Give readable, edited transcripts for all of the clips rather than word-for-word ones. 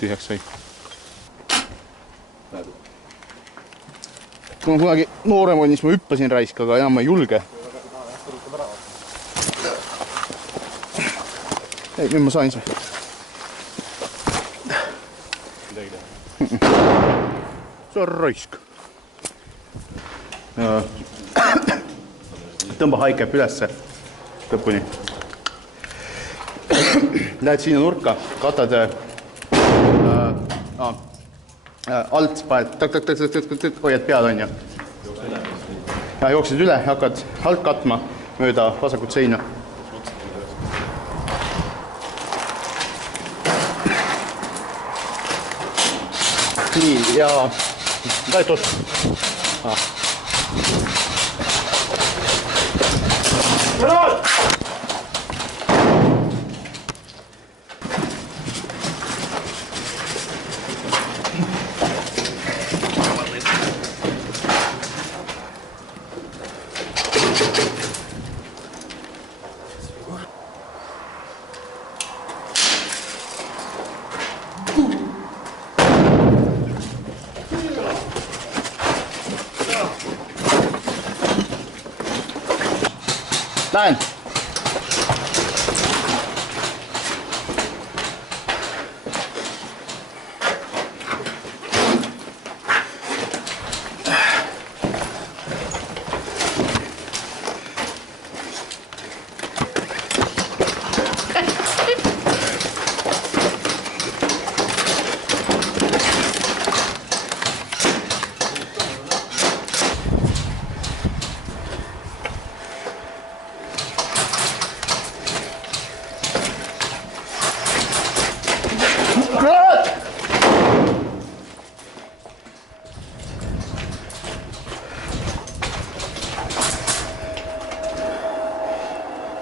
tühjaks sai. Kui ma kunagi noorem olin, siis ma hüppasin raisk, aga enam ma ei julge. Ei, nüüd ma sain see. See on raisk. Tõmba haikepp ülesse lõpuni. Lähed sinna nurka, katad alt, paned, hoiad pead, on ju. Ja jooksed üle, hakkad alt katma mööda vasakut seina. Nii, ja lähed osta. Kõrvad! Lähen!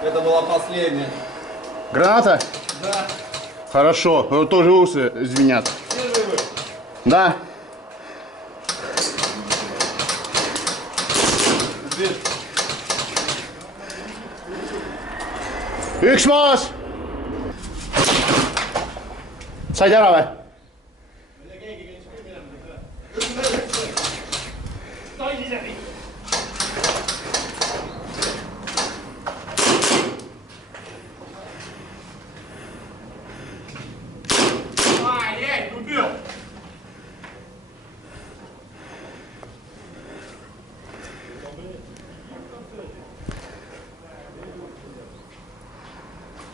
Это была последняя. Граната? Да. Хорошо, тоже усы звенят. Все живы? Да. Üks maas! Said ära või?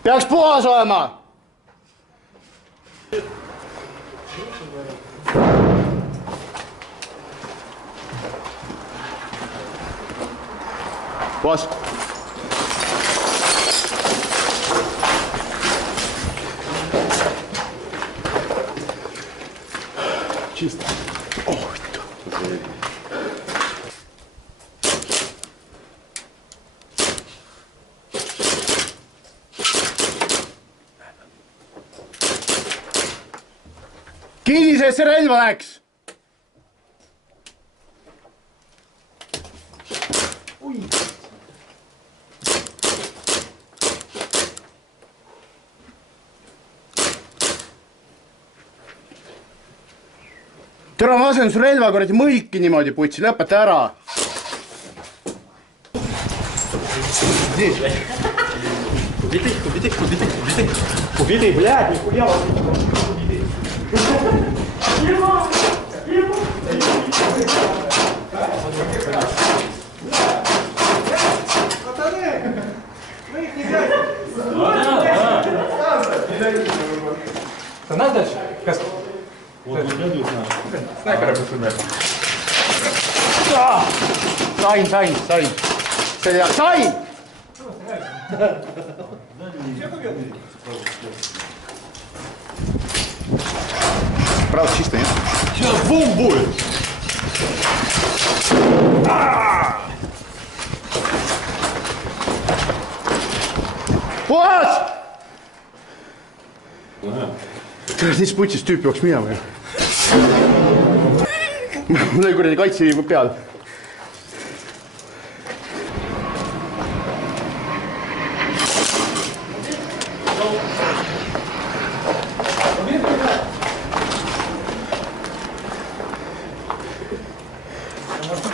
Peaks puhas olema! Puhas! Чисто. Ой, kinnisesse relva läks! Tere, ma lasen su relva korrati mõlki niimoodi putsi, lõpeta ära! Убитый, блядь, нихуя! Знаешь дальше? Каска. Снайпера посудят. Sain. Sain! Правда чисто, нет? Сейчас бум будет! Puhas! Tere, teist putsis tüüp jooks minema. Mul oli kuradi kaitseliivu peal.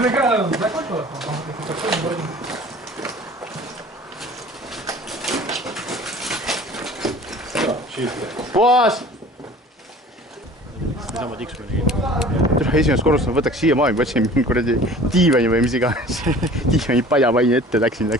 игра закончилась? puhas! Esimest korrust ma võtaks siiamaani, võtsin kuradi diivani või mis iganes. Diivani pajapaini ette läksin.